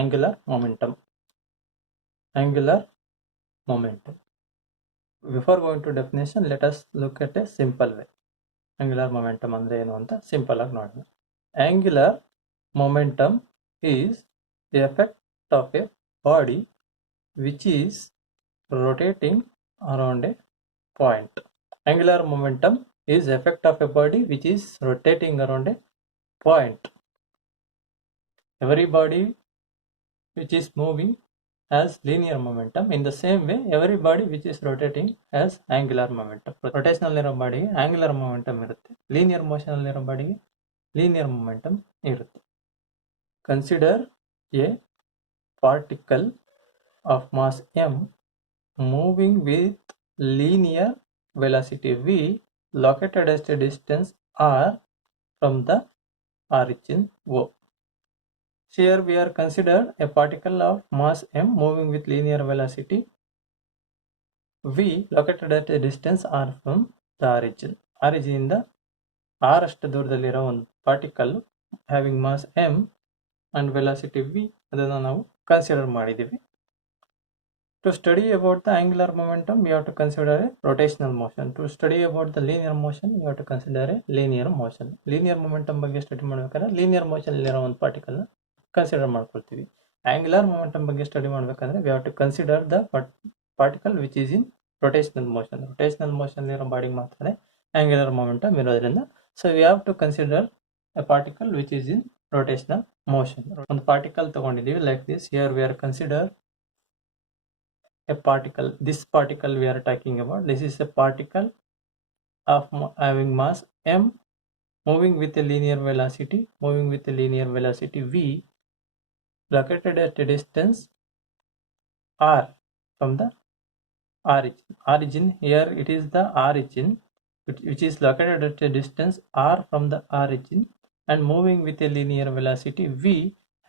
angular momentum. Angular momentum. Before going to definition, let us look at a simple way. Angular momentum andre enu anta simple agi nodona. Angular momentum is the effect of a body which is rotating around a point. Angular momentum is effect of a body which is rotating around a point. Every body which is moving has linear momentum. In the same way, every body which is rotating has angular momentum. Rotational ಇರೋ ಬಾಡಿಗೆ angular momentum ಇರುತ್ತೆ. Linear motion ಇರೋ ಬಾಡಿಗೆ linear momentum ಇರುತ್ತೆ. Consider a particle of mass m moving with linear velocity v located at a distance r from the origin O. Here we are considered a particle of mass m moving with linear velocity v located at a distance r from the origin. Origin ಇಂದ r ಅಷ್ಟು ದೂರದಲ್ಲಿರೋ ಒಂದು particle having mass m and velocity v ಅದನ್ನು ನಾವು consider ಮಾಡಿದ್ದೀವಿ. To study about the angular momentum, we have to consider a rotational motion. To study about the linear motion, we have to consider a linear motion. Linear momentum ಬಗ್ಗೆ study ಮಾಡಬೇಕಾದ್ರೆ linear motion ಇರೋ ಒಂದು particle consider ಮಾಡ್ಕೊಳ್ತೀವಿ. Angular momentum ಬಗ್ಗೆ study ಮಾಡಬೇಕಂದ್ರೆ we have to consider the particle which is in rotational motion. Rotational motion ಇರೋ ಬಾಡಿಗೆ ಮಾತ್ರ ಆಂಗ್ಯುಲರ್ ಮೊಮೆಂಟಮ್ ಇರೋದ್ರಿಂದ so we have to consider a particle which is in rotational motion. ಒಂದು particle ತಗೊಂಡಿದ್ದೀವಿ like this. Here we are consider a particle. This particle we are talking about, this is a particle of having mass m moving with a linear velocity v located at a distance r from the origin. Here it is the origin which is located at a distance r from the origin and moving with a linear velocity v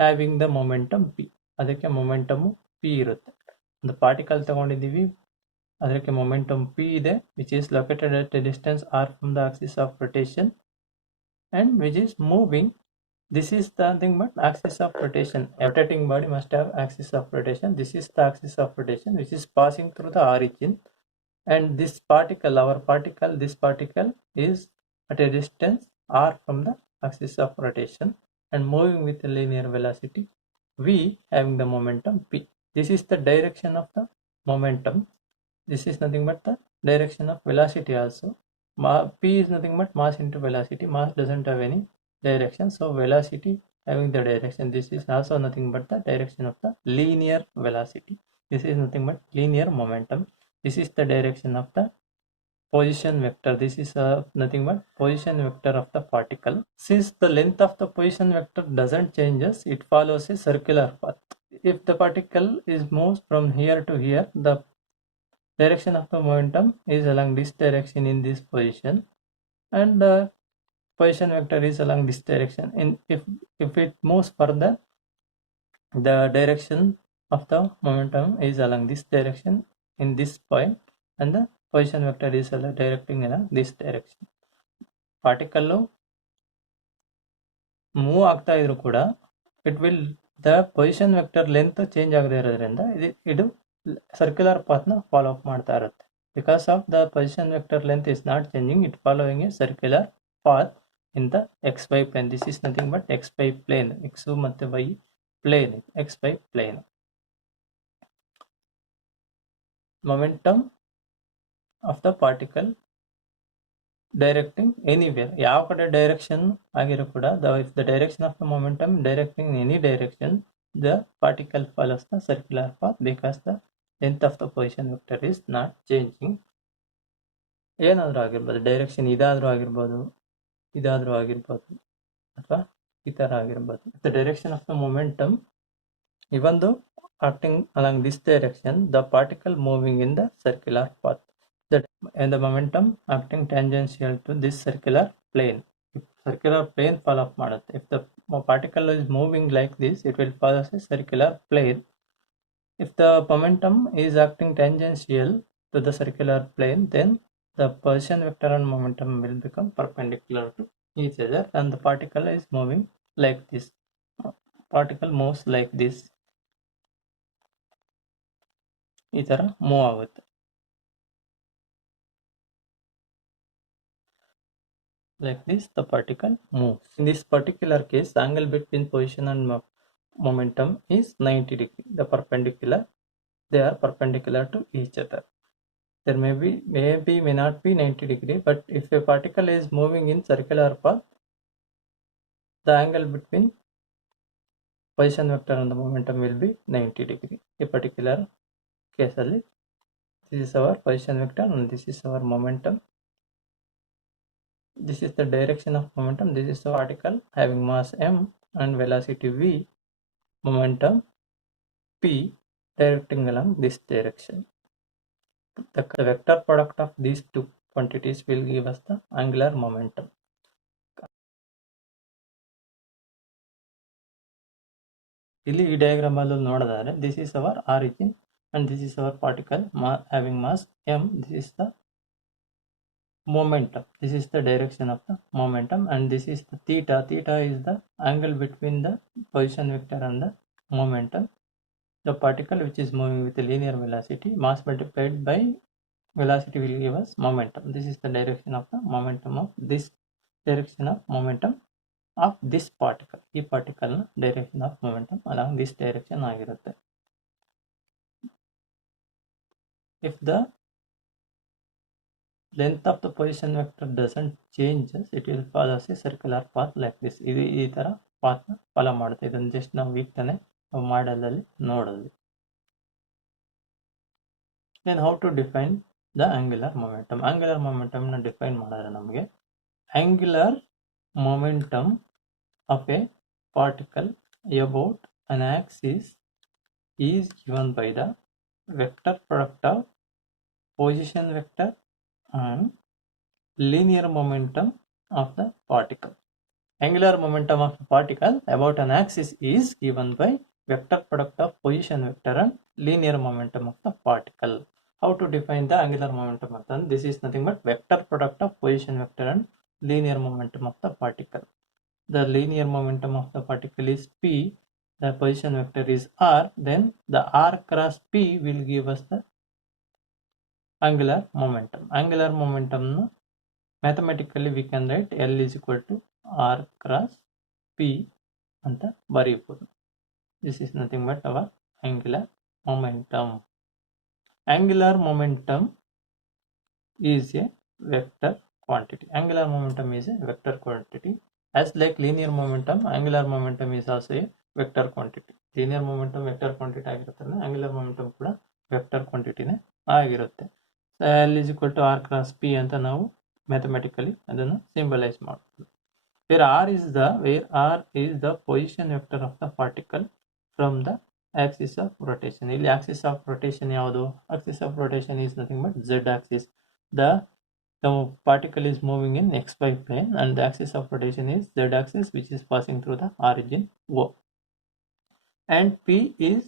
having the momentum p. ಅದಕ್ಕೆ momentum p ಇರುತ್ತೆ. ಒಂದು particle ತಗೊಂಡಿದ್ದೀವಿ, ಅದಕ್ಕೆ momentum p ಇದೆ which is located at a distance r from the axis of rotation and which is moving. This is nothing but axis of rotation. A rotating body must have axis of rotation. This is the axis of rotation which is passing through the origin, and this particle, this particle is at a distance r from the axis of rotation and moving with a linear velocity v having the momentum p. This is the direction of the momentum. This is nothing but the direction of velocity also. P is nothing but mass into velocity. Mass doesn't have any direction, so velocity having the direction. This is also nothing but the direction of the linear velocity. This is nothing but linear momentum. This is the direction of the position vector. This is nothing but position vector of the particle. Since the length of the position vector doesn't changes, it follows a circular path. If the particle is moves from here to here, the direction of the momentum is along this direction in this position, and the position vector is along this direction. And if it moves further, the direction of the momentum is along this direction in this point, and the position vector is directing along this direction. Particle move ಆಗ್ತಾ ಇದ್ರು ಕೂಡ it will the position vector length change ಆಗದೆ ಇರೋದ್ರಿಂದ ಇದು circular path ನ follow up ಮಾಡ್ತಾ ಇರುತ್ತೆ. Because of the position vector length is not changing, it following a circular path in the xy plane. This is nothing but xy plane. X ಮತ್ತೆ y plane, xy plane. Momentum of the particle directing anywhere. ಯಾವ ಕಡೆ direction ಆಗಿರೋ ಕೂಡ if the direction of the momentum directing in any direction, the particle follows the circular path because the length of the position vector is not changing. ಏನಾದರೂ ಆಗಿರ್ಬೋದು, direction ಇದಾದರೂ ಆಗಿರ್ಬೋದು, ಇದಾದರೂ ಆಗಿರ್ಬೋದು, ಅಥವಾ ಈ ಥರ ಆಗಿರ್ಬೋದು. The direction of the momentum, even though acting along this direction, the particle moving in the circular path, and the momentum acting tangential to this circular plane. If circular plane follow up ಮಾಡುತ್ತೆ. If the particle is moving like this, it will follow a circular plane. If the momentum is acting tangential to the circular plane, then the position vector and momentum will become perpendicular to each other, and the particle is moving like this. Particle moves like this ಈ ತರ move ಆಗುತ್ತೆ. Like this, the particle moves. In this particular case, the angle between position and momentum is 90 degree. The perpendicular, they are perpendicular to each other. There may not be 90 degree, but if a particle is moving in circular path, the angle between position vector and the momentum will be 90 degree. A particular case, this is our position vector and this is our momentum. This is the direction of momentum. This is the particle having mass m and velocity v, momentum p, directing along this direction. The vector product of these two quantities will give us the angular momentum. ಇಲ್ಲಿ ಈ diagram ಅಲ್ಲಿ ನೋಡಿದರೆ this is our origin and this is our particle having mass m. This is the momentum. This is the direction of the momentum and this is the theta. Theta is the angle between the position vector and the momentum. The particle which is moving with a linear velocity, mass multiplied by velocity will give us momentum. This is the direction of the momentum of this direction of momentum of this particle. ಈ particle direction of momentum along this direction ಆಗಿರುತ್ತೆ. If the length of the position vector doesn't change, it will follow a circular path like this. ಇದು ಈ ತರ path follow ಮಾಡುತ್ತೆ. ಇದನ್ನು just ನಾವು ಈಗ ತಾನೆ ಮಾಡೆಲ್ ಅಲ್ಲಿ ನೋಡಿದ್ವಿ. Then how to define the angular momentum? Angular momentum na define ಮಾಡಿದ್ರೆ ನಮಗೆ angular momentum of a particle about an axis is given by the vector product of position vector and linear momentum of the particle. Angular momentum of a particle about an axis is given by vector product of position vector and linear momentum of the particle. How to define the angular momentum of the? This is nothing but vector product of position vector and linear momentum of the particle. The linear momentum of the particle is p, the position vector is r, then the r cross p will give us the angular momentum. Angular momentum mathematically we can write L is equal to r cross p anta ಬರೀಬಹುದು. This is nothing but our angular momentum. Angular momentum is a vector quantity. Angular momentum is a vector quantity. As like linear momentum, angular momentum is also a vector quantity. Linear momentum vector quantity ಆಗಿರುತ್ತೆ, angular momentum ಕೂಡ vector quantity ನೇ ಆಗಿರುತ್ತೆ. So L is equal to r cross p ಅಂತ ನಾವು mathematically ಅದನ್ನು symbolize ಮಾಡ್ತೀವಿ. Where r is the position vector of the particle from the axis of rotation. ಇಲ್ಲಿ axis of rotation ಯಾವುದು? Axis of rotation is nothing but z axis. The particle is moving in xy plane and the axis of rotation is z axis, which is passing through the origin O. And p is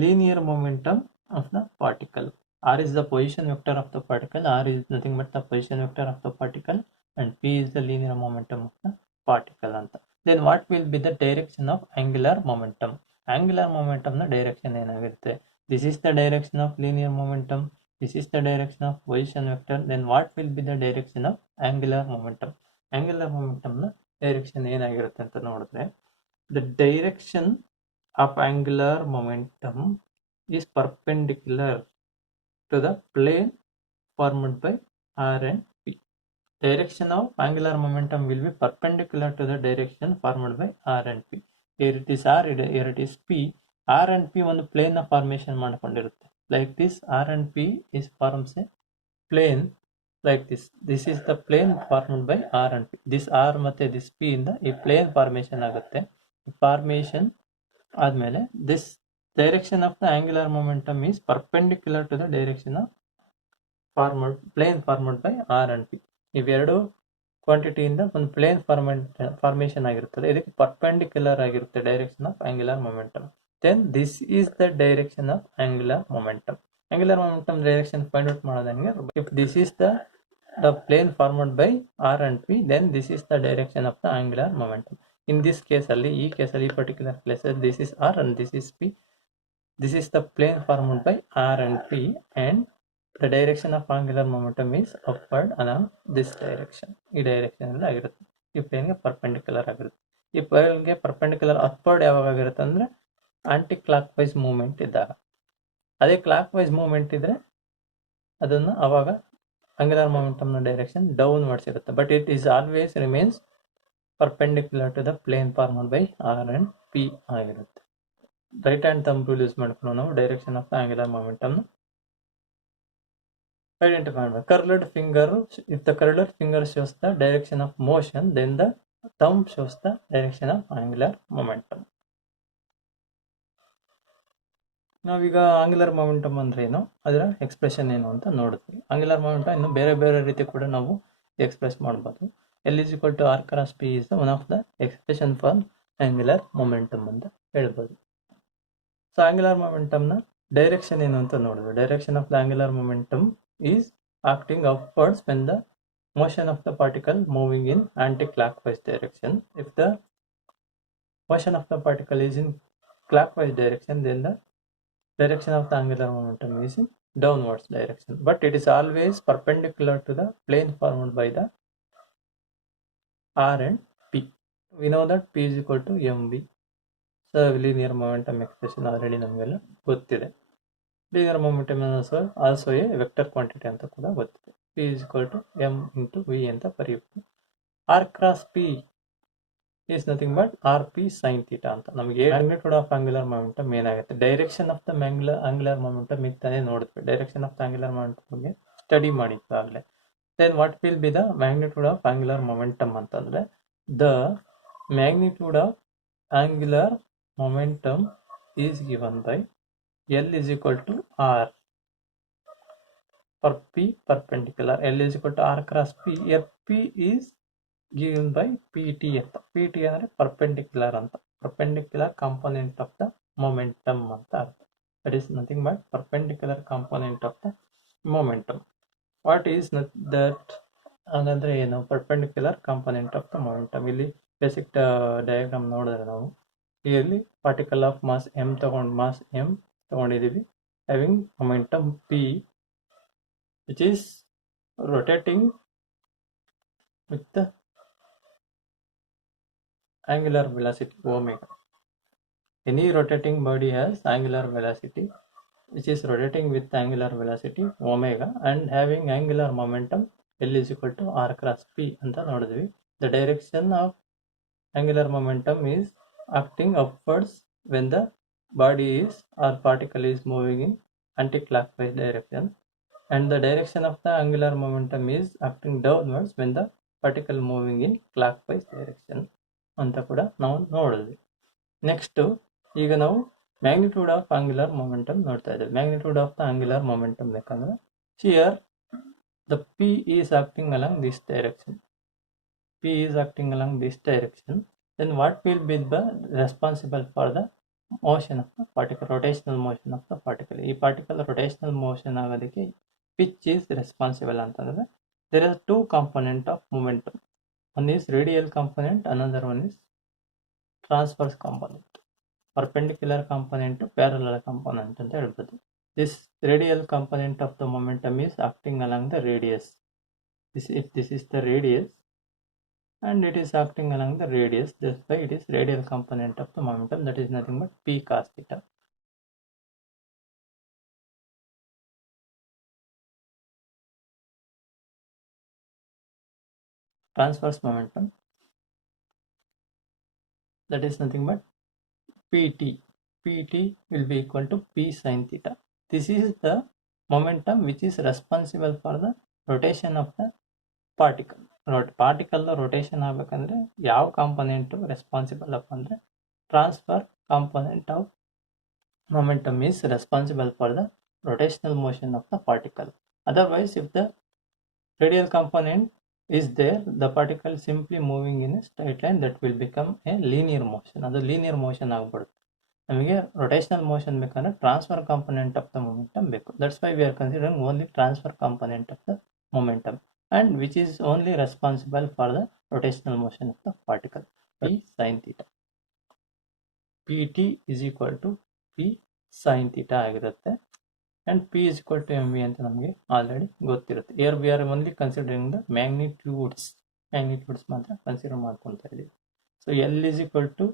linear momentum of the particle. R is the position vector of the particle. R is nothing but the position vector of the particle and p is the linear momentum of the particle anta. Then what will be the direction of angular momentum? Angular momentum na direction ಏನಾಗಿರುತ್ತೆ? This is the direction of linear momentum. This is the direction of position vector. Then what will be the direction of angular momentum? Angular momentum na direction ಏನಾಗಿರುತ್ತೆ ಅಂತ ನೋಡಿದ್ರೆ, the direction of angular momentum is perpendicular to the plane formed by r and p. Direction of angular momentum will be perpendicular to the direction formed by r and p. Here it is r, here it is p. R and p ಒಂದು plane formation ಮಾಡಿಕೊಂಡಿರುತ್ತೆ. Like this, r and p is forms a plane like this. This is the plane formed by r and p. This r ಮತ್ತೆ this p ಇಂದ ಈ plane formation ಆಗುತ್ತೆ. Formation ಆದ್ಮೇಲೆ this direction of the angular momentum is perpendicular to the direction of plane formed by r and p. ಇವೆರಡು quantity ಇಂದ ಒಂದು plane formation ಆಗಿರುತ್ತದೆ. ಇದಕ್ಕೆ ಪರ್ಪೆಂಡಿಕ್ಯುಲರ್ ಆಗಿರುತ್ತೆ direction of angular momentum. Then this is the direction of angular momentum. Angular momentum direction find out ಮಾಡೋದಂಗೆ, if this is the plane formed by r and p, then this is the direction of the angular momentum. In this ಕೇಸಲ್ಲಿ, ಈ particular ಕೇಸಲ್ಲಿ this is r and this is p. this is the plane formed by R and P, and the direction of angular momentum is upward along this direction. ಈ direction ಅಲ್ಲಿ ಆಗಿರುತ್ತೆ. ಈ ಪ್ಲೇನ್ಗೆ perpendicular ಆಗಿರುತ್ತೆ. ಈ ಪ್ಲೇನ್ಗೆ perpendicular upward ಯಾವಾಗ ಆಗಿರುತ್ತೆ ಅಂದ್ರೆ aunty clock wise movement ಇದ್ದಾಗ. ಅದೇ ಕ್ಲಾಕ್ ವೈಸ್ ಮೂವ್ಮೆಂಟ್ ಇದ್ರೆ ಅದನ್ನು ಅವಾಗ angular momentum ನ ಡೈರೆಕ್ಷನ್ ಡೌನ್ವರ್ಡ್ಸ್ ಇರುತ್ತೆ. But it is always remains perpendicular to the plane formed by r and p ಆಗಿರುತ್ತೆ. Right hand thumb rule use ಮಾಡ್ಕೊಂಡು ನಾವು direction of the angular momentum identify ಮಾಡಬೇಕು. Curled finger, if the curled finger shows the direction of motion, then the thumb shows the direction of angular momentum. ನಾವೀಗ angular momentum ಅಂದ್ರೆ ಏನು, ಅದರ expression ಏನು ಅಂತ ನೋಡಿದ್ವಿ. ಆಂಗ್ಯುಲರ್ ಮೊಮೆಂಟಮ್ ಇನ್ನು ಬೇರೆ ಬೇರೆ ರೀತಿ ಕೂಡ ನಾವು ಎಕ್ಸ್ಪ್ರೆಸ್ ಮಾಡ್ಬೋದು. L is equal to R cross P is one of the expression for angular momentum ಅಂತ ಹೇಳ್ಬೋದು. ಸೊ ಆಂಗ್ಯುಲರ್ ಮೊಮೆಂಟಮ್ ನ ಡೈರೆಕ್ಷನ್ ಏನು ಅಂತ ನೋಡಿದ್ವಿ. Direction of the angular momentum is acting upwards when the motion of the particle moving in anti-clockwise direction. If the motion of the particle is in clockwise direction, then the direction of the angular momentum is in downwards direction. But it is always perpendicular to the plane formed by the R and P. We know that P is equal to mv. So linear momentum expression already ನಮಗೆಲ್ಲ ಗೊತ್ತಿದೆ. Linear momentum is also a vector quantity ಅಂತ ಕೂಡ ಗೊತ್ತಿದೆ. P is equal to m into v ಅಂತ ಬರೆಯುತ್ತೆ. R cross P is nothing but rp sin theta ಅಂತ. ನಮಗೆ magnitude of angular momentum ಏನಾಗುತ್ತೆ, direction of the angular momentum ಇತ್ತಾನೆ ನೋಡಿದ್ವಿ. Direction of the angular momentum ಬಗ್ಗೆ ಸ್ಟಡಿ ಮಾಡಿದ್ವಿ ಆಗಲೇ. Then what will be the magnitude of angular momentum ಅಂತಂದ್ರೆ the magnitude of angular momentum is given by L is equal to R for P perpendicular. L is equal to R cross P. Here P is given by PT ಅಂತ. PT ಅಂದ್ರೆ perpendicular ಅಂತ. Perpendicular component of the momentum ಅಂತ ಅರ್ಥ. That is nothing but perpendicular component of the momentum. What is that? ಅಂದ್ರೆ ಏನು perpendicular component of the momentum. ಇಲ್ಲಿ basic diagram ನೋಡಿದ್ರೆ ನಾವು ಇಲ್ಲಿ ಪಾರ್ಟಿಕಲ್ ಆಫ್ ಮಾಸ್ m ತಗೊಂಡು ಮಾಸ್ m ತಗೊಂಡಿದ್ದೀವಿ, having momentum p which is rotating with the angular velocity omega. Any rotating body has angular velocity which is rotating with angular velocity omega and having angular momentum L is equal to R cross P ಅಂತ ನೋಡಿದ್ವಿ. The direction of angular momentum is acting upwards when the body is or particle is moving in anti-clockwise direction, and the direction of the angular momentum is acting downwards when the particle moving in clockwise direction ಅಂತ ಕೂಡ ನಾವು ನೋಡಿದ್ವಿ. Next ಈಗ ನಾವು magnitude of angular momentum ನೋಡ್ತಾ ಇದ್ದೇವೆ. Magnitude of the angular momentum ಬೇಕಂದ್ರೆ here the P is acting along this direction. P is acting along this direction. Then what will be the responsible for the motion of the particle, rotational motion of the particle. ಈ particle rotational motion ಆಗೋದಕ್ಕೆ which is responsible ಅಂತಂದ್ರೆ there are two component of momentum. One is radial component, another one is transverse component. Perpendicular component to parallel component ಅಂತ ಹೇಳ್ಬೋದು. This radial component of the momentum is acting along the radius. If this is the radius and it is acting along the radius, that's why it is radial component of the momentum, that is nothing but P cos theta. Transverse momentum, that is nothing but PT. PT will be equal to P sin theta. This is the momentum which is responsible for the rotation of the particle. Particle rotation ಆಗ್ಬೇಕಂದ್ರೆ ಯಾವ component responsible up ಅಂದ್ರೆ transfer component of momentum is responsible for the rotational motion of the particle. Otherwise, if the radial component is there, the particle simply moving in a straight line, that will become a linear motion. ಅದು linear motion ಆಗ್ಬಿಡುತ್ತೆ. ನಮಗೆ rotational motion ಬೇಕಂದ್ರೆ transfer component of the momentum ಬೇಕು. That's why we are considering only transfer component of the momentum, and which is only responsible for the rotational motion of the particle, P sin theta. Pt is equal to P sine theta ಆಗಿರುತ್ತೆ. And p is equal to m v ಅಂತ ನಮಗೆ already ಗೊತ್ತಿರುತ್ತೆ. Here we are only considering the magnitudes ಮಾತ್ರ consider ಮಾಡ್ಕೊತಾ ಇದ್ದೀವಿ. So L is equal to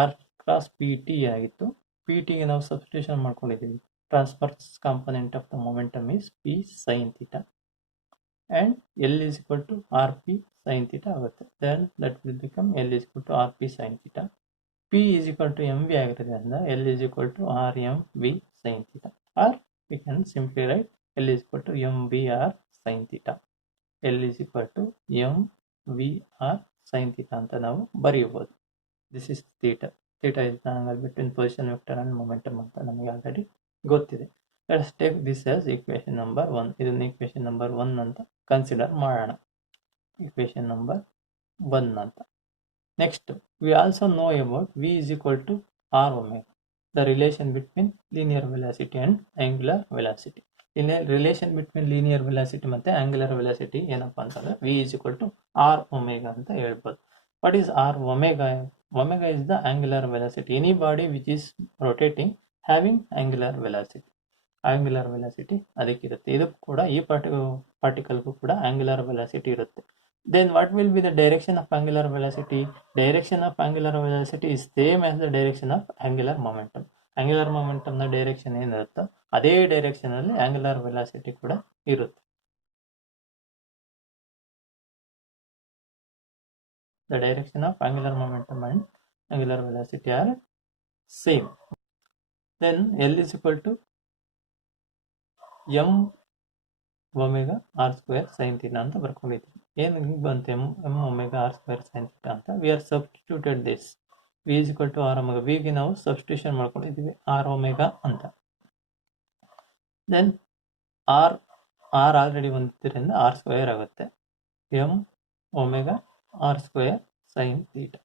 r cross p t ಆಗಿತ್ತು. P ಟಿಗೆ ನಾವು ಸಬ್ಸ್ಟಿಟ್ಯೂಷನ್ ಮಾಡ್ಕೊಂಡಿದ್ದೀವಿ. Transfers component of the momentum is p sine theta and L is equal to r p sine theta ಆಗುತ್ತೆ. Then that will become L is equal to r p sine theta. P is equal to m v ಆಗಿರೋದ್ರಿಂದ L is equal to r m v sine theta, r we can simply write L is equal to MVR sin theta. L is equal to MVR sin theta ಅಂತ ನಾವು ಬರೆಯಬಹುದು. This is theta. Theta is the angle between position vector and momentum ಅಂತ ನಮಗೆ already ಗೊತ್ತಿದೆ. Let's take this as equation number 1. ಇದನ್ನ equation number 1 ಅಂತ consider ಮಾಡೋಣ. Equation number 1 ಅಂತ. Next, we also know about V is equal to R omega. The relation between linear velocity and angular velocity. Relation between linear velocity ಮತ್ತೆ angular velocity ಏನಪ್ಪ ಅಂತಂದ್ರೆ v is equal to r omega ಅಂತ ಹೇಳ್ಬೋದು. What is r omega? Omega is the angular velocity. Any body which is rotating having angular velocity. Angular velocity ಅದಕ್ಕಿರುತ್ತೆ. ಇದು ಕೂಡ ಈ ಪಾರ್ಟಿಕಲ್ಗೂ ಕೂಡ angular velocity ಇರುತ್ತೆ. Then what will be the direction of angular velocity? Direction of angular velocity is same as the direction of angular momentum. Angular momentum ನ direction ಏನಿರುತ್ತೋ ಅದೇ direction ಅಲ್ಲಿ angular velocity ಕೂಡ ಇರುತ್ತೆ. The direction of angular momentum and angular velocity are same. Then L is equal to m omega r square sin theta ಅಂತ ಬರ್ಕೊಂಡಿದ್ದೀವಿ. ಏನು ಬಂತು m omega r square sin theta ಅಂತ. We are substituted this. V is equal to r omega. V ಗೆ ನಾವು substitution ಮಾಡ್ಕೊಂಡಿದ್ದೀವಿ r omega ಅಂತ. Then r already ಬಂದಿದ್ದರಿಂದ r square ಆಗುತ್ತೆ. m omega r square sin theta.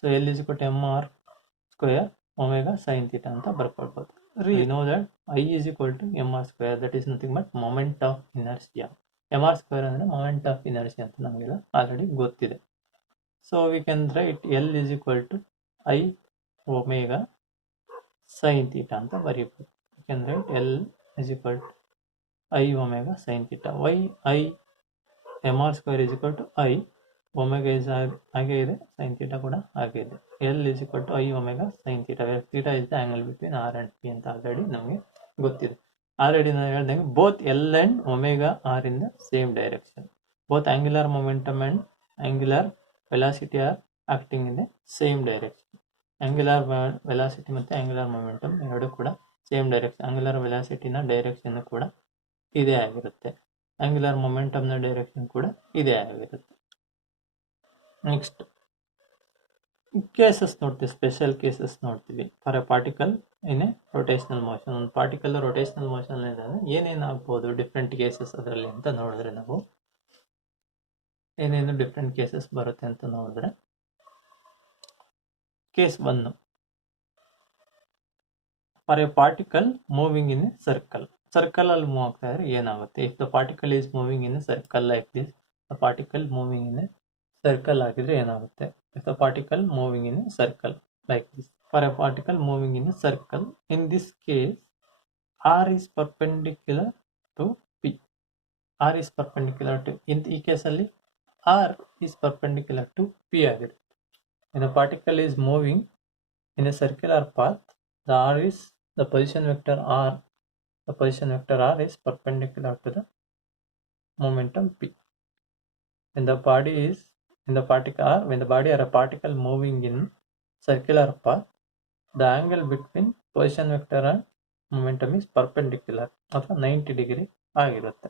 So L is equal to mr square omega sin theta ಅಂತ ಬರ್ಕೊಳ್ಬೋದು. We know that I is equal to mr square, that is nothing but moment of inertia. mr square ಅಂದ್ರೆ moment of inertia ಅಂತ ನಮಗೆಲ್ಲ already ಗೊತ್ತಿದೆ. So we can write L is equal to I omega sin theta ಅಂತ ಬರೀಬಹುದು. We can write L is equal to I omega sin theta. Why I mr square is equal to I omega is ಹಾಗೆ ಇದೆ, sin theta ಕೂಡ ಹಾಗೆ ಇದೆ. L is equal to I omega sin theta, where theta is the angle between R and P ಅಂತ already ನಮಗೆ ಗೊತ್ತಿದೆ. Already ನಾನು ಹೇಳ್ದಂಗೆ both L and omega are in the same direction. Both angular momentum and angular velocity are acting in the same direction. Angular velocity ಮತ್ತೆ angular momentum ಎರಡು ಕೂಡ same direction. angular velocity ನ direction ಕೂಡ ಇದೇ ಆಗಿರುತ್ತೆ. angular momentum ನ direction ಕೂಡ ಇದೇ ಆಗಿರುತ್ತೆ. ನೆಕ್ಸ್ಟ್ ಕೇಸಸ್ ನೋಡ್ತೀವಿ, ಸ್ಪೆಷಲ್ ಕೇಸಸ್ ನೋಡ್ತೀವಿ. For A particle in a rotational motion. ಒಂದು ಪಾರ್ಟಿಕಲ್ ರೊಟೇಷನಲ್ ಮೋಷನ್ ಇದ್ದಾಗ ಏನೇನಾಗ್ಬೋದು ಡಿಫ್ರೆಂಟ್ ಕೇಸಸ್ ಅದರಲ್ಲಿ ಅಂತ ನೋಡಿದ್ರೆ, ನಾವು ಏನೇನು ಡಿಫ್ರೆಂಟ್ ಕೇಸಸ್ ಬರುತ್ತೆ ಅಂತ ನೋಡಿದ್ರೆ, case 1, for A particle moving in a circle. Circle ಅಲ್ಲಿ ಮೂವ್ ಆಗ್ತಾ ಇದ್ರೆ ಏನಾಗುತ್ತೆ? If the particle is moving in a circle like this, the particle moving in a circle ಆಗಿದ್ರೆ ಏನಾಗುತ್ತೆ? If the particle moving in a circle like this. For a particle moving in a circle, in this case, R is perpendicular to P. R is perpendicular to, in ಈ ಕೇಸಲ್ಲಿ R is perpendicular to P ಆಗಿರುತ್ತೆ. When the particle is moving in a circular path, the position vector R is perpendicular to the momentum P. When the body or a particle moving in circular path, the angle between position vector and momentum is perpendicular ಅಥವಾ 90 degree ಆಗಿರುತ್ತೆ.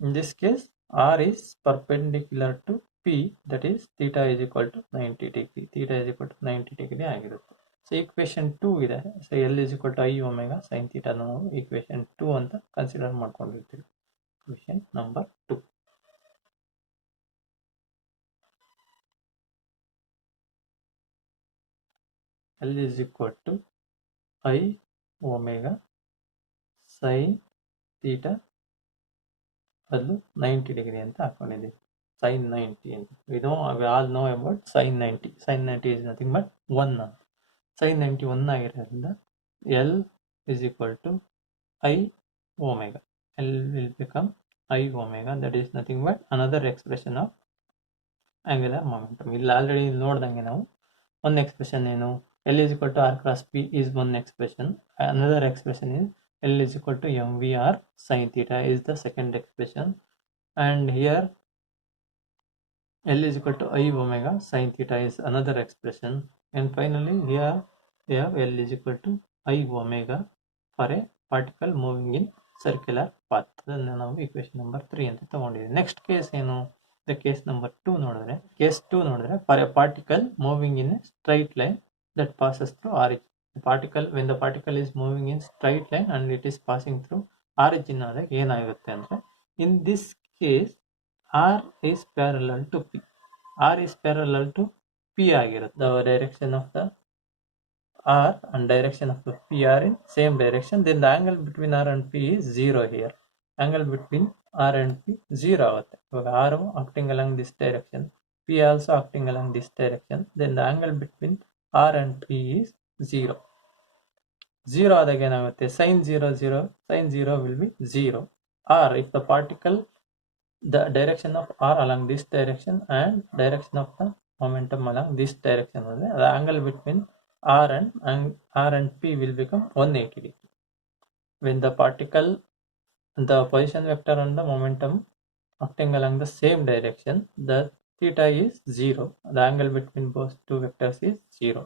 In this case, R is perpendicular to P, that is theta is equal to 90 degree. Theta is equal to 90 degree ಆಗಿರುತ್ತೆ. So equation 2 ಇದೆ. So L is equal to I omega sin theta ನಾವು equation 2 ಅಂತ consider ಮಾಡ್ಕೊಂಡಿರ್ತೀವಿ. Equation number 2. L is equal to I omega sin theta ಬದಲು 90 degree ಅಂತ ಹಾಕೊಂಡಿದ್ದೀವಿ. sin 90 ಅಂತ. we all know about sin 90. Sin 90 is nothing but 1 ಅಂತ. sin 90 1 ಆಗಿರೋದ್ರಿಂದ L is equal to I omega. L will become I omega, that is nothing but another expression of angular momentum. ಇಲ್ಲಿ already ನೋಡ್ದಂಗೆ ನಾವು one expression ಏನು, L is equal to R cross P is one expression. Another expression is L is equal to mvr sin theta is the second expression. And here L is equal to I omega sin theta is another expression. And finally here we have L is equal to I omega for a particle moving in circular path. ಅದನ್ನು ನಾವು equation number 3 ಅಂತ ತಗೊಂಡಿದ್ದೀವಿ. Next case ಏನು, the case number 2 ನೋಡಿದ್ರೆ, case 2 ನೋಡಿದ್ರೆ, for a particle moving in a straight line that passes through origin. When the particle is moving in straight line and it is passing through origin ಆದಾಗ ಏನಾಗುತ್ತೆ ಅಂದ್ರೆ, in this case R is parallel to P. R is parallel to P ಆಗಿರುತ್ತೆ. The direction of the R and direction of the P are in same direction. Then the angle between R and P is 0 here. Angle between R and P 0 ಆಗುತ್ತೆ. ಇವಾಗ R acting along this direction, P also acting along this direction. Then the angle between R and P is 0. 0 ಆದಾಗ ಏನಾಗುತ್ತೆ, sin 0 will be 0. Or if the particle, the direction of R along this direction and direction of the momentum along this direction, the angle between R and P will become 180 degree. When the particle, the position vector and the momentum acting along the same direction, the theta is 0. The angle between both two vectors is 0.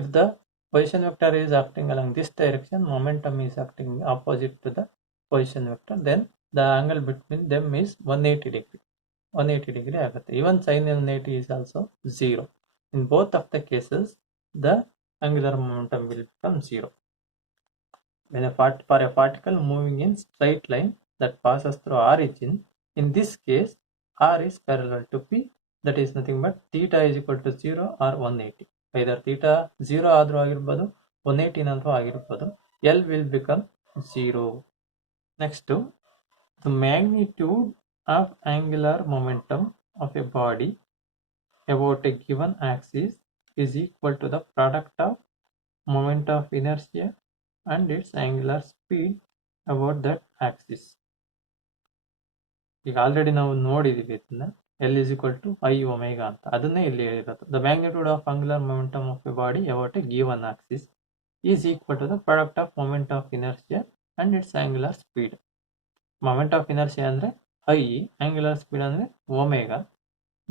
If the position vector is acting along this direction, momentum is acting opposite to the position vector, then the angle between them is 180 degree. 180 degree ಆಗುತ್ತೆ. Even sin 180 is also 0. In both of the cases, the angular momentum will become 0. When for a particle moving in straight line that passes through origin, in this case R is parallel to P, that is nothing but theta is equal to 0 or 180. Either theta 0 ಆದರೂ ಆಗಿರ್ಬೋದು, 180 ನಂತೂ ಆಗಿರ್ಬೋದು. L will become 0. Next, the magnitude of angular momentum of a body about a given axis is equal to the product of moment of inertia and its angular speed about that axis. ಈಗ already ನಾವು ನೋಡಿದೀವಿ ಇದನ್ನ, L is equal to I omega ಅಂತ, ಅದನ್ನೇ ಇಲ್ಲಿ ಹೇಳಿರೋದು. The magnitude of angular momentum of a body about a given axis is equal to the product of moment of inertia and its angular speed. Moment of inertia ಅಂದ್ರೆ I, angular speed ಅಂದ್ರೆ omega.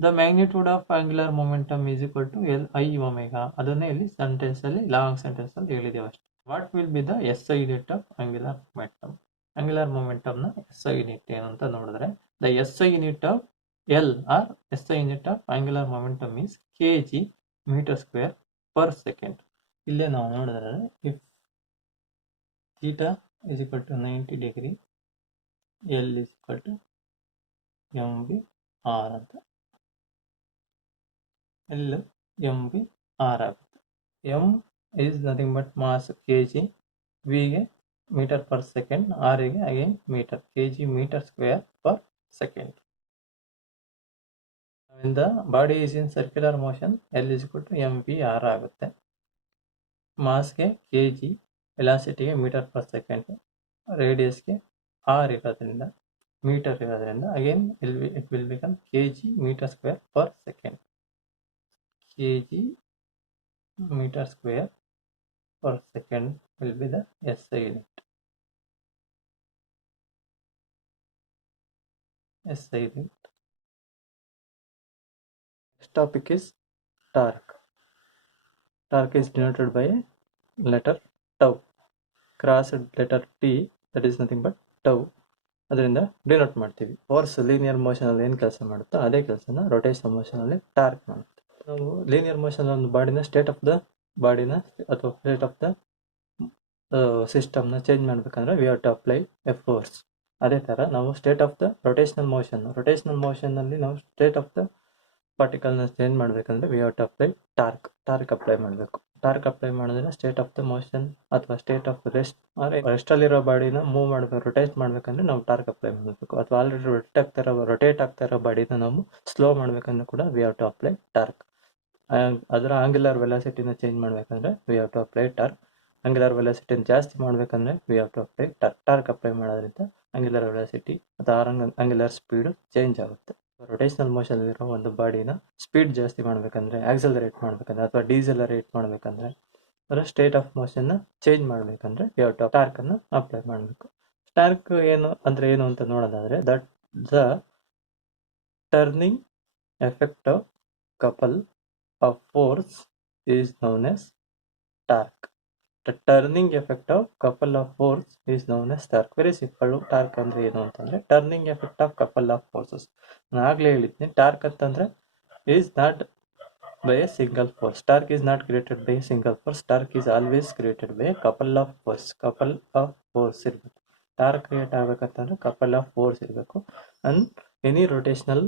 The magnitude of angular momentum is equal to L I omega. ಅದನ್ನೇ ಇಲ್ಲಿ sentence ಅಲ್ಲಿ, long sentence ಅಲ್ಲಿ ಹೇಳಿದ್ದೇವೆ ಅಷ್ಟೇ. What will be the SI unit of angular momentum? Angular momentum ನ SI unit ಏನು ಅಂತ ನೋಡಿದ್ರೆ, the SI unit of L or SI unit of angular momentum is kg meter square per second. ಇಲ್ಲೇ ನಾವು ನೋಡಿದ್ರೆ, if theta is equal to 90 degree, L is equal to mvr ಅಂತ, L mvr ಆಗುತ್ತೆ. M is nothing but mass kg, V ಗೆ meter per second, R ಗೆ again meter, kg meter square per second. When the body is in circular motion, L is equal to mvr ಆಗುತ್ತೆ. Mass ಗೆ kg, velocity ಗೆ meter per second, radius ಗೆ R ಇರೋದ್ರಿಂದ, metre ಇರೋದ್ರಿಂದ again it will become kg meter square per second. kg meter square per second will be the SI unit. SI unit. Next topic is torque. Torque is denoted by a letter tau. Crossed letter T, that is nothing but tau. ಅದರಿಂದ denote ಮಾಡ್ತೀವಿ. Force linear motion ಅಲ್ಲಿ ಏನು ಕೆಲಸ ಮಾಡುತ್ತೋ ಅದೇ ಕೆಲಸನ rotational motion ಅಲ್ಲಿ torque ಮಾಡುತ್ತೆ. ನಾವು ಲೀನಿಯರ್ ಮೋಷನ್ ಒಂದು ಬಾಡಿನ ಸ್ಟೇಟ್ ಆಫ್ ದ ಬಾಡಿನ ಅಥವಾ ಸ್ಟೇಟ್ ಆಫ್ ದ ಸಿಸ್ಟಮ್ನ ಚೇಂಜ್ ಮಾಡ್ಬೇಕಂದ್ರೆ we have to apply a force. ಅದೇ ಥರ ನಾವು state of the rotational motion ಅಲ್ಲಿ ನಾವು ಸ್ಟೇಟ್ ಆಫ್ ದ ಪಾರ್ಟಿಕಲ್ನ ಚೇಂಜ್ ಮಾಡಬೇಕಂದ್ರೆ we have to apply torque apply ಮಾಡಬೇಕು. ಟಾರ್ಕ್ ಅಪ್ಲೈ ಮಾಡಿದ್ರೆ ಸ್ಟೇಟ್ ಆಫ್ ದ ಮೋಷನ್ ಅಥವಾ ಸ್ಟೇಟ್ ಆಫ್ ರೆಸ್ಟ್ ರೆಸ್ಟಲ್ಲಿರೋ ಬಾಡಿನ ಮೂವ್ ಮಾಡಬೇಕು, ರೊಟೇಟ್ ಮಾಡಬೇಕಂದ್ರೆ ನಾವು ಟಾರ್ಕ್ ಅಪ್ಲೈ ಮಾಡಬೇಕು. ಅಥವಾ ಆಲ್ರೆಡಿ ರೊಟೇಟ್ ಆಗ್ತಾ ಇರೋ ಬಾಡಿನ ನಾವು ಸ್ಲೋ ಮಾಡಬೇಕಂದ್ರೆ ಕೂಡ we have to apply torque. ಅದರ ಆಂಗ್ಯುಲರ್ ವೆಲಾಸಿಟಿನ ಚೇಂಜ್ ಮಾಡಬೇಕಂದ್ರೆ we have to apply torque. Angular ವೆಲಾಸಿಟಿನ ಜಾಸ್ತಿ ಮಾಡಬೇಕಂದ್ರೆ we have to apply torque apply ಮಾಡೋದ್ರಿಂದ ಆಂಗ್ಯುಲರ್ ವೆಲಾಸಿಟಿ ಅಥವಾ ಆಂಗ್ಯುಲರ್ ಸ್ಪೀಡ್ ಚೇಂಜ್ ಆಗುತ್ತೆ. ರೊಟೇಷನಲ್ ಮೋಷನ್ ಇರೋ ಒಂದು ಬಾಡಿನ ಸ್ಪೀಡ್ ಜಾಸ್ತಿ ಮಾಡಬೇಕಂದ್ರೆ, ಆಕ್ಸಲರೇಟ್ ಮಾಡಬೇಕಂದ್ರೆ ಅಥವಾ ಡೀಸಲರೇಟ್ ಮಾಡಬೇಕಂದ್ರೆ, ಅದರ ಸ್ಟೇಟ್ ಆಫ್ ಮೋಷನ್ ಚೇಂಜ್ ಮಾಡಬೇಕಂದ್ರೆ ವಿ ಹ್ಯಾವ್ ಟು ಟಾರ್ಕ್ ಅನ್ನು ಅಪ್ಲೈ ಮಾಡಬೇಕು. ಟಾರ್ಕ್ ಏನು ಅಂತ ನೋಡೋದಾದ್ರೆ, that the turning effect of couple of force is known as torque. The turning effect of couple of force is known as torque. Very simple. Torque ಅಂದ್ರೆ ಏನು ಅಂತಂದ್ರೆ turning effect of couple of forces. ನಾನು ಆಗಲೇ ಹೇಳಿದ್ನಿ, torque ಅಂತಂದ್ರೆ is not by a single force. Torque is not created by a single force. Torque is always created by a couple of force ಇರಬೇಕು. Torque create ಆಗಬೇಕಂತಂದ್ರೆ couple of force ಇರಬೇಕು. and any rotational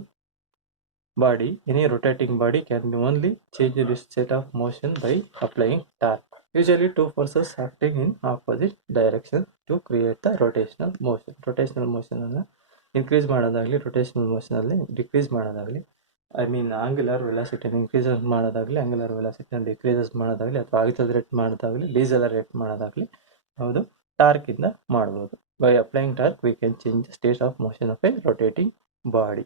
rotating body can only change its state of motion by applying torque. Usually two forces acting in opposite direction to create the rotational motion. Rotational motion ಅನ್ನು increase ಮಾಡೋದಾಗಲಿ, rotational motion ಅಲ್ಲಿ decrease ಮಾಡೋದಾಗಲಿ, angular velocity increase ಮಾಡೋದಾಗಲಿ, angular velocity decreases ಮಾಡೋದಾಗಲಿ, ಅಥವಾ accelerate ಮಾಡೋದಾಗಲಿ, ಡೀಸಲರೇಟ್ ಮಾಡೋದಾಗಲಿ ಯಾವುದು ಟಾರ್ಕ್ ಇಂದ ಮಾಡಬಹುದು. By applying torque we can change the state of motion of A rotating body.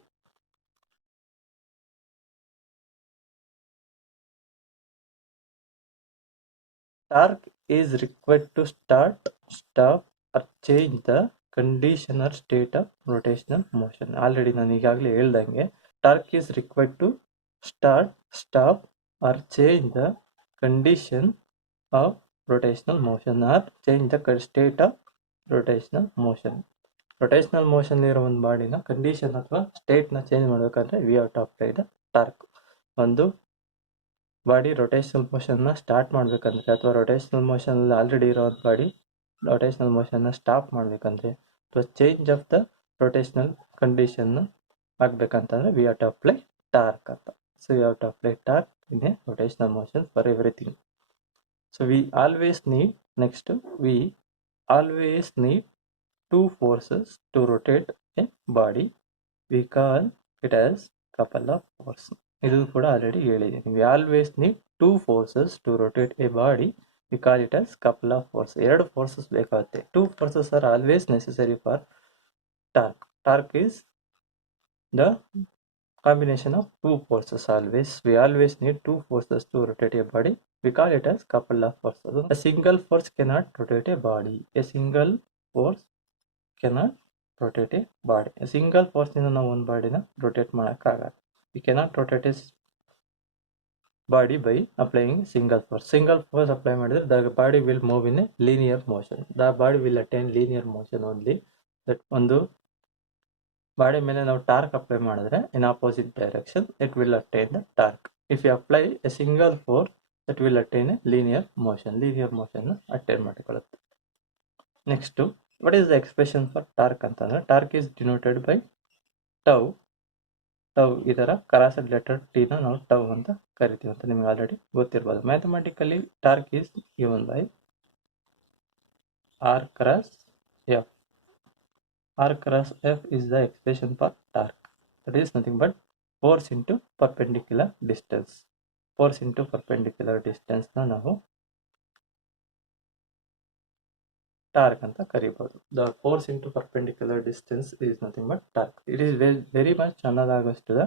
Torque is required to start, stop or change the condition or state of rotational motion. Already ನಾನು ಈಗಾಗಲೇ ಹೇಳ್ದಂಗೆ torque is required to start, stop or change the condition of rotational motion or change the state of rotational motion. rotational motion ಇರೋ ಒಂದು ಬಾಡಿನ condition ಅಥವಾ state ನ change ಮಾಡಬೇಕಂದ್ರೆ we have to apply the torque. ಒಂದು body rotational ಮೋಷನ್ನ start ಮಾಡಬೇಕಂದ್ರೆ ಅಥವಾ ರೊಟೇಷನಲ್ ಮೋಷನಲ್ಲಿ ಆಲ್ರೆಡಿ ಇರೋ ಒಂದು ಬಾಡಿ ರೊಟೇಷನಲ್ ಮೋಷನ್ನ ಸ್ಟಾಪ್ ಮಾಡಬೇಕಂದ್ರೆ ಅಥವಾ change of the rotational condition ಆಗಬೇಕಂತಂದ್ರೆ we have to apply torque ಅಂತ. So we have to apply torque in a rotational motion for everything. So we always need two forces to rotate a body. We call it as couple of forces. ಇದು ಕೂಡ already ಹೇಳಿದ್ದೀನಿ. We always need two forces to rotate a body. We call it as couple of force. ಎರಡು forces ಬೇಕಾಗುತ್ತೆ. Two forces are always necessary for torque. Torque is the combination of two forces. We always need two forces to rotate a body. We call it as couple of forces. A single force cannot rotate a body. A single force cannot rotate a body. A single force ಇಂದ ನಾವು ಒಂದು ಬಾಡಿನ rotate ಮಾಡೋಕ್ಕಾಗಲ್ಲ. We cannot rotate a body by applying single force. Single force apply ಮಾಡಿದ್ರೆ the body will move in a linear motion. The body will attain linear motion only. That ಒಂದು body ಮೇಲೆ ನಾವು torque apply ಮಾಡಿದ್ರೆ in opposite direction it will attain the torque. If you apply a single force that will attain a linear motion. Linear motion attain ಮಾಡಿಕೊಳ್ಳುತ್ತೆ. Next, what is the expression for torque ಅಂತಂದ್ರೆ torque is denoted by tau. ಇದರ ಕರಾಸೆಡ್ letter T ನ ನಾವು tau ಅಂತ ಕರಿತೀವಿ ಅಂತ ನಿಮ್ಗೆ already ಗೊತ್ತಿರ್ಬೋದು. Mathematically torque is given by R cross F. R cross F is the expression for torque. That is nothing but force into perpendicular distance. Force into perpendicular distance ನ ನಾವು torque ಅಂತ ಕರಿಬಹುದು. The force into perpendicular distance is nothing but torque. It is very much analogous to the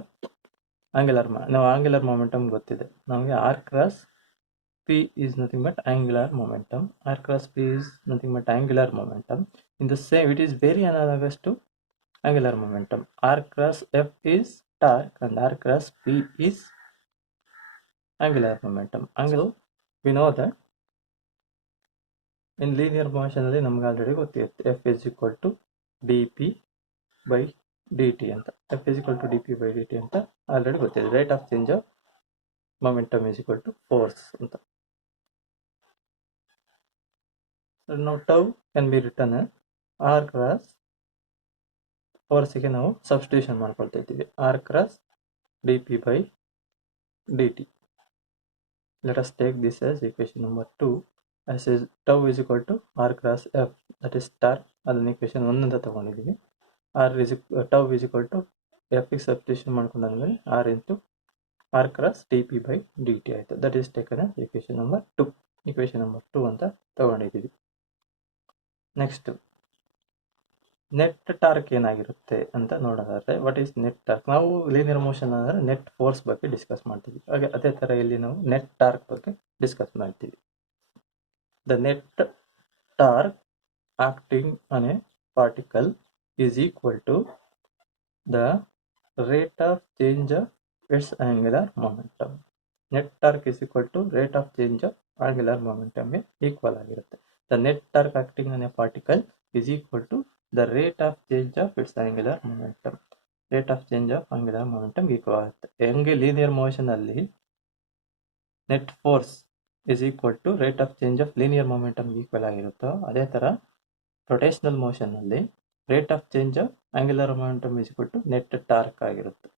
angular. ನಾವು angular momentum ಗೊತ್ತಿದೆ ನಮಗೆ. R cross P is nothing but angular momentum. R cross P is nothing but angular momentum. In the same it is very analogous to angular momentum. R cross f is torque and r cross P is angular momentum. Angular we know that in linear motion ಅಲ್ಲಿ ನಮ್ಗೆ already ಗೊತ್ತಿರುತ್ತೆ f is equal to d p by d t ಅಂತ. F is equal to d p by d t ಅಂತ already ಗೊತ್ತಿದೆ. Rate of change of momentum is equal to force ಅಂತ. ನಾವು tau can be written r cross ಫೋರ್ಸಿಗೆ ನಾವು substitution ಮಾಡ್ಕೊಳ್ತಾ ಇದ್ದೀವಿ. R cross d p by dt. Let us take this as equation number 2. As is tau is equal to r cross f, that is torque. ಅದನ್ನ equation 1 ಅಂತ ತಗೊಂಡಿದ್ದೀವಿ. tau is equal to f ಗೆ substitution ಮಾಡ್ಕೊಂಡಾದ್ಮೇಲೆ r into r cross dp by dt ಆಯಿತು. That is taken as equation number 2. equation number 2 ಅಂತ ತಗೊಂಡಿದ್ದೀವಿ. Next net torque ಏನಾಗಿರುತ್ತೆ ಅಂತ ನೋಡೋದಾದ್ರೆ, ವಾಟ್ ಈಸ್ ನೆಟ್ ಟಾರ್ಕ್? ನಾವು ಲೀನಿಯರ್ ಮೋಷನ್ ಅಂದರೆ ನೆಟ್ ಫೋರ್ಸ್ ಬಗ್ಗೆ ಡಿಸ್ಕಸ್ ಮಾಡ್ತೀವಿ. ಹಾಗೆ ಅದೇ ಥರ ಇಲ್ಲಿ ನಾವು ನೆಟ್ ಟಾರ್ಕ್ ಬಗ್ಗೆ ಡಿಸ್ಕಸ್ ಮಾಡ್ತೀವಿ. The net torque acting on a particle is equal to the rate of change of its angular momentum. Net torque is equal to rate of change of angular ಮೊಮೆಂಟಮ್ಗೆ equal ಆಗಿರುತ್ತೆ. The net torque acting on a particle is equal to the rate of change of its angular momentum. Rate of change of angular momentum equal ಆಗುತ್ತೆ. ಹೆಂಗೆ linear motion ಅಲ್ಲಿ net force is equal to rate of change of linear momentum equal ಆಗಿರುತ್ತೋ, ಅದೇ ಥರ rotational motion ಅಲ್ಲಿ rate of change of angular momentum is equal to net torque ಆಗಿರುತ್ತೆ.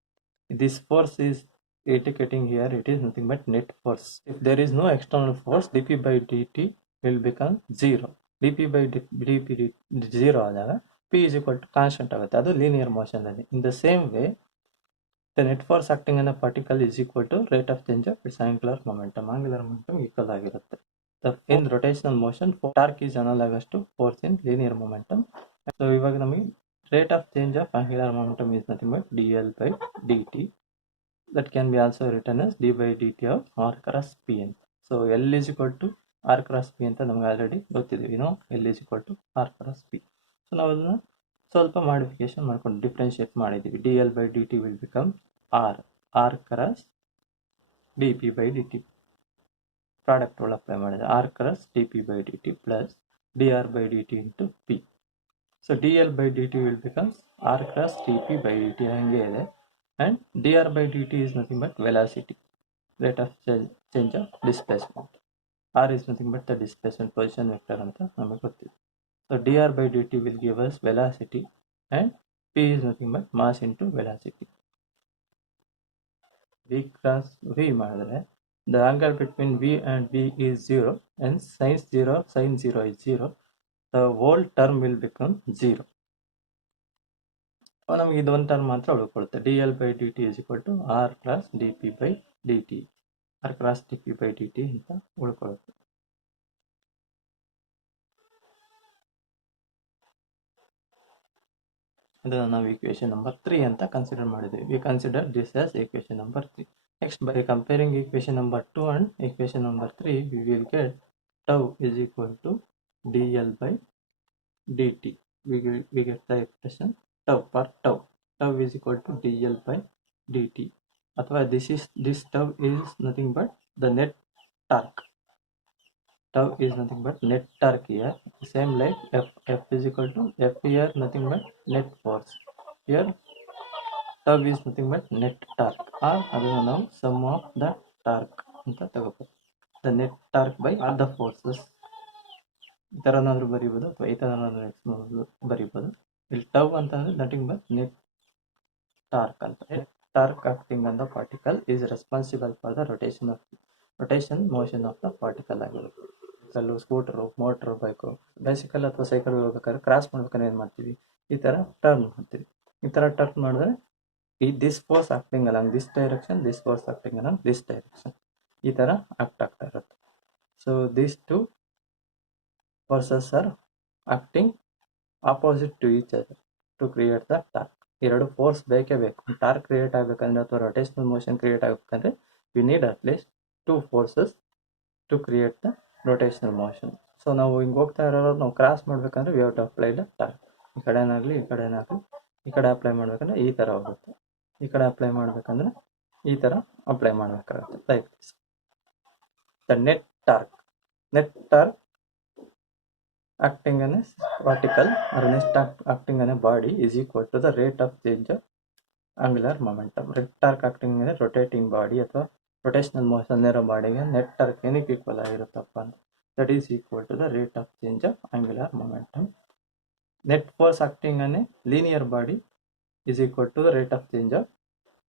This force is indicating here, it is nothing but net force. If there is no external force, dp by dt will become 0. dp by dp 0 ಆದಾಗ p is equal to constant ಆಗುತ್ತೆ. ಅದು linear motion ಅಲ್ಲಿ. ಇನ್ the same way the net force acting on a particle is equal to rate of change of its angular momentum. angular momentum equal ಆಗಿರುತ್ತೆ. in rotational motion torque is analogous to force in linear momentum. So ಇವಾಗ ನಮಗೆ rate of change of angular momentum is nothing but dl by dt. that can be also written as d by dt of r cross p ಅಂತ. So l is equal to r cross p ಅಂತ ನಮ್ಗೆ already ಗೊತ್ತಿದ್ದೀವಿ. ನಾವು l is equal to r cross p. So ನಾವು ಅದನ್ನ ಸ್ವಲ್ಪ modification ಮಾಡ್ಕೊಂಡು differentiate ಮಾಡಿದ್ದೀವಿ. dl by dt will become r cross dp by dt. Product ಒಳಗೆ ಅಪ್ಲೈ ಮಾಡಿದೆ r cross dp by dt plus dr by dt into p. So dl by dt will become r cross dp by dt ಹಂಗೆ ಇದೆ. and dr by dt is nothing but velocity, rate of change of displacement. r is nothing but the displacement position vector ಅಂತ ನಮಗೆ ಗೊತ್ತಿದೆ. So dr by dt will give us velocity and p is nothing but mass into velocity. v cross v ಮಾಡಿದ್ರೆ the angle between v and v is 0 and sin 0 is 0. The whole term will become 0. ನಮಗೆ ಇದೊಂದು term ಮಾತ್ರ ಉಳ್ಕೊಳ್ಳುತ್ತೆ. dl by dt is equal to r cross dp by dt. r cross dp by dt ಅಂತ ಉಳ್ಕೊಳ್ಳುತ್ತೆ. ಇದನ್ನು ನಾವು equation number 3 ಅಂತ consider ಮಾಡಿದ್ದೀವಿ. we consider this as equation number 3. next, by comparing equation number 2 and equation number 3, we will get tau is equal to dl by dt. we get the expression tau per tau. tau is equal to dl by dt. ಅಥವಾ this tau is nothing but the net torque. tau is nothing but net torque here. Same like f is equal to f here nothing but net force. Here tau is nothing but net torque, or ಅದನ್ನು ನಾವು sum of the torque ಅಂತ ತಗೋಬಹುದು. the net torque by all the forces. ಈ ಥರನಾದ್ರೂ ಬರೀಬೋದು ಅಥವಾ ಈ ಥರನಾದ್ರೂ ಬರೀಬೋದು. ಇಲ್ಲಿ tau ಅಂತಂದ್ರೆ nothing but net torque ಅಂತ. Torque acting on the particle is responsible for the rotation motion of the particle ಆಗಿರುತ್ತೆ. Cycle, scooter, motor, bike, bicycle ಅಥವಾ cycle ಹೋಗ್ಬೇಕಾದ್ರೆ cross ಮಾಡ್ಬೇಕಾದ್ರೆ ಏನು ಮಾಡ್ತೀವಿ, ಈ ಥರ ಟರ್ನ್ ಮಾಡ್ತೀವಿ. ಈ ಥರ ಟರ್ನ್ ಮಾಡಿದ್ರೆ this force acting along this direction, this force acting along this direction, ಈ ಥರ ಆಗ್ತಾ ಇರುತ್ತೆ. So these two forces are acting opposite to each other to create the torque. ಎರಡು ಫೋರ್ಸ್ ಬೇಕೇ ಬೇಕು. ಟಾರ್ಕ್ ಕ್ರಿಯೇಟ್ ಆಗಬೇಕಂದ್ರೆ ಅಥವಾ ರೊಟೇಷನಲ್ ಮೋಷನ್ ಕ್ರಿಯೇಟ್ ಆಗಬೇಕಂದ್ರೆ we need at least 2 forces to create the rotational motion. So ನಾವು ಹಿಂಗೆ ಹೋಗ್ತಾ ಇರೋರು ನಾವು ಕ್ರಾಸ್ ಮಾಡಬೇಕಂದ್ರೆ we have to apply the torque. ಈ ಕಡೆನಾಗಲಿ ಈ ಕಡೆನಾಗಲಿ, ಈ ಕಡೆ ಅಪ್ಲೈ ಮಾಡಬೇಕಂದ್ರೆ ಈ ಥರ ಹೋಗುತ್ತೆ, ಈ ಕಡೆ ಅಪ್ಲೈ ಮಾಡಬೇಕಂದ್ರೆ ಈ ಥರ ಅಪ್ಲೈ ಮಾಡಬೇಕಾಗುತ್ತೆ. Like this. The net torque acting on a particle or net acting on a body is equal to the rate of change of angular momentum. Net torque acting on a rotating body ಅಥವಾ rotational motion ಇರೋ ಬಾಡಿಗೆ net torque ಏನಕ್ಕೆ equal ಆಗಿರುತ್ತಪ್ಪ ಅಂತ, that is equal to the rate of change of angular momentum. Net force acting on a linear body is equal to the rate of change of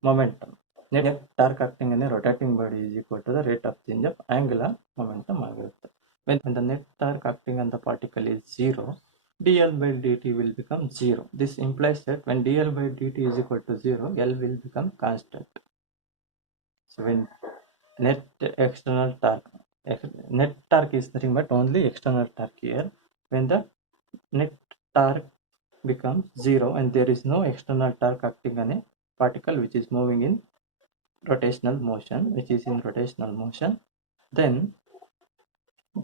momentum. net torque acting on a rotating body is equal to the rate of change of angular momentum ಆಗಿರುತ್ತೆ. When the net torque acting on the particle is 0, dl by dt will become 0. This implies that when dl by dt is equal to 0, L will become constant. So when net external torque, net torque is nothing but only external torque here. When the net torque becomes 0 and there is no external torque acting on a particle which is moving in rotational motion, then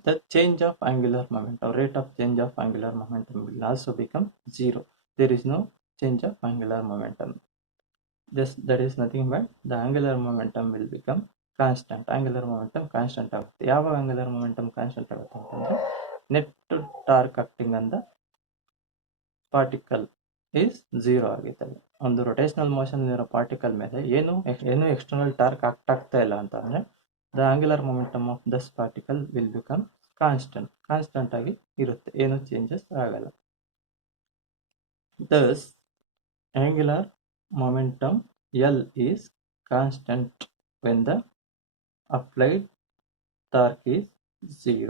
the change of angular momentum, rate of change of angular momentum will also become 0. There is no change of angular momentum. That is nothing but the angular momentum will become constant. Angular momentum constant ಆಗುತ್ತೆ. ಯಾವಾಗ angular momentum constant ಆಗುತ್ತೆ ಅಂತಂದ್ರೆ net torque acting on the particle is 0 ಆಗಿರ್ತದೆ. ಒಂದು rotational motion ಇರೋ particle ಮೇಲೆ ಏನು external torque ಆಗ್ತಾ ಇಲ್ಲ ಅಂತಂದ್ರೆ the angular momentum of this particle will become constant ಆಗಿ ಇರುತ್ತೆ, ಏನು ಚೇಂಜಸ್ ಆಗಲ್ಲ. Thus angular momentum L is constant when the applied torque is 0.